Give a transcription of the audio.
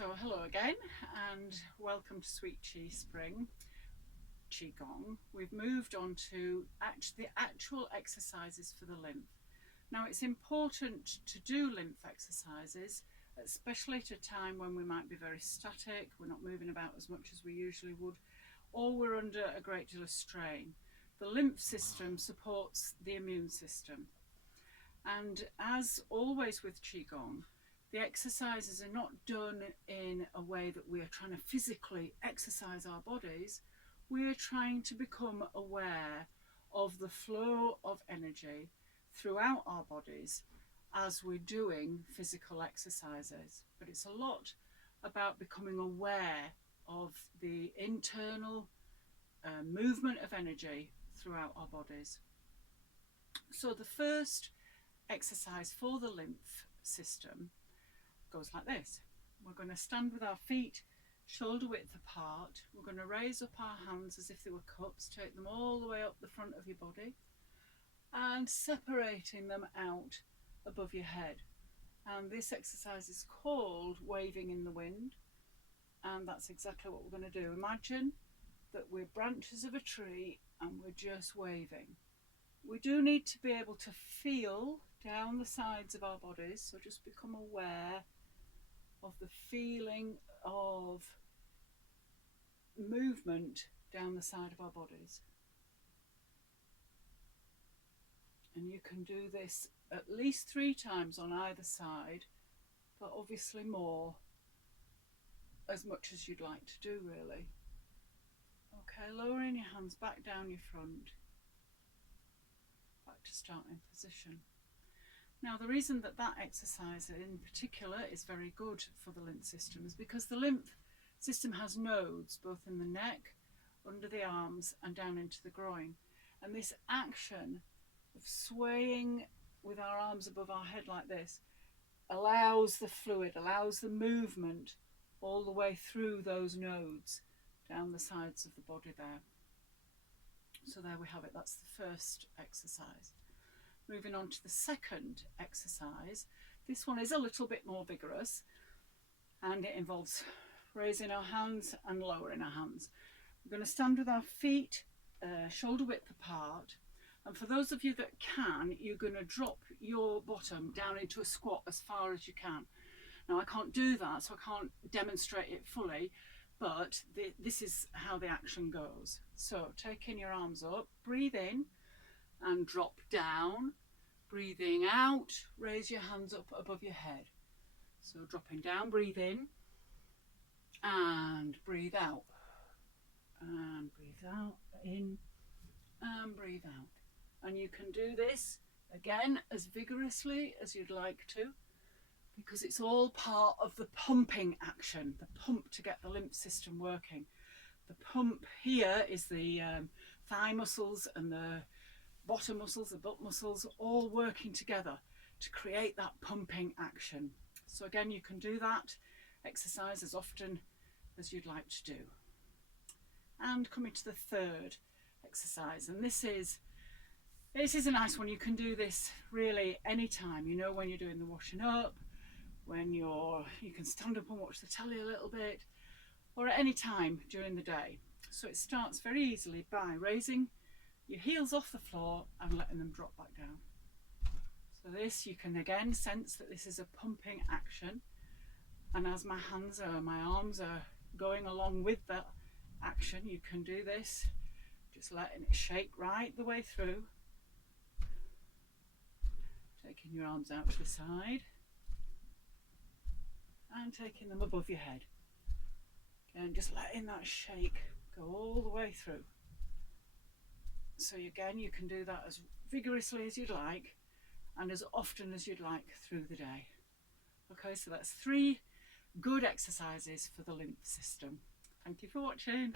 So hello again and welcome to Sweet Chi Spring Qigong. We've moved on to the actual exercises for the lymph. Now it's important to do lymph exercises, especially at a time when we might be very static, we're not moving about as much as we usually would, or we're under a great deal of strain. The lymph system supports the immune system. And as always with Qigong, the exercises are not done in a way that we are trying to physically exercise our bodies. We are trying to become aware of the flow of energy throughout our bodies as we're doing physical exercises. But it's a lot about becoming aware of the internal movement of energy throughout our bodies. So the first exercise for the lymph system goes like this. We're going to stand with our feet shoulder width apart. We're going to raise up our hands as if they were cups, take them all the way up the front of your body and separating them out above your head. And this exercise is called waving in the wind, and that's exactly what we're going to do. Imagine that we're branches of a tree and we're just waving. We do need to be able to feel down the sides of our bodies, so just become aware of the feeling of movement down the side of our bodies. And you can do this at least 3 times on either side, but obviously more, as much as you'd like to do really. Okay, lowering your hands back down your front, back to starting position. Now the reason that exercise in particular is very good for the lymph system is because the lymph system has nodes both in the neck, under the arms and down into the groin. And this action of swaying with our arms above our head like this allows the fluid, allows the movement all the way through those nodes down the sides of the body there. So there we have it, that's the first exercise. Moving on to the second exercise. This one is a little bit more vigorous and it involves raising our hands and lowering our hands. We're going to stand with our feet shoulder width apart, and for those of you that can, you're going to drop your bottom down into a squat as far as you can. Now I can't do that, so I can't demonstrate it fully, but this is how the action goes. So taking your arms up, breathe in and drop down. Breathing out, raise your hands up above your head. So dropping down, breathe in and breathe out. And breathe out, in and breathe out. And you can do this again as vigorously as you'd like to, because it's all part of the pumping action, the pump to get the lymph system working. The pump here is the thigh muscles and the bottom muscles, the butt muscles, all working together to create that pumping action. So again, you can do that exercise as often as you'd like to do. And coming to the third exercise, and this is a nice one. You can do this really anytime, you know, when you're doing the washing up, when you can stand up and watch the telly a little bit, or at any time during the day. So it starts very easily by raising your heels off the floor and letting them drop back down. So this, you can again sense that this is a pumping action, and as my arms are going along with that action, you can do this, just letting it shake right the way through, taking your arms out to the side and taking them above your head. Again, just letting that shake go all the way through. So again, you can do that as vigorously as you'd like and as often as you'd like through the day. Okay, so that's 3 good exercises for the lymph system. Thank you for watching.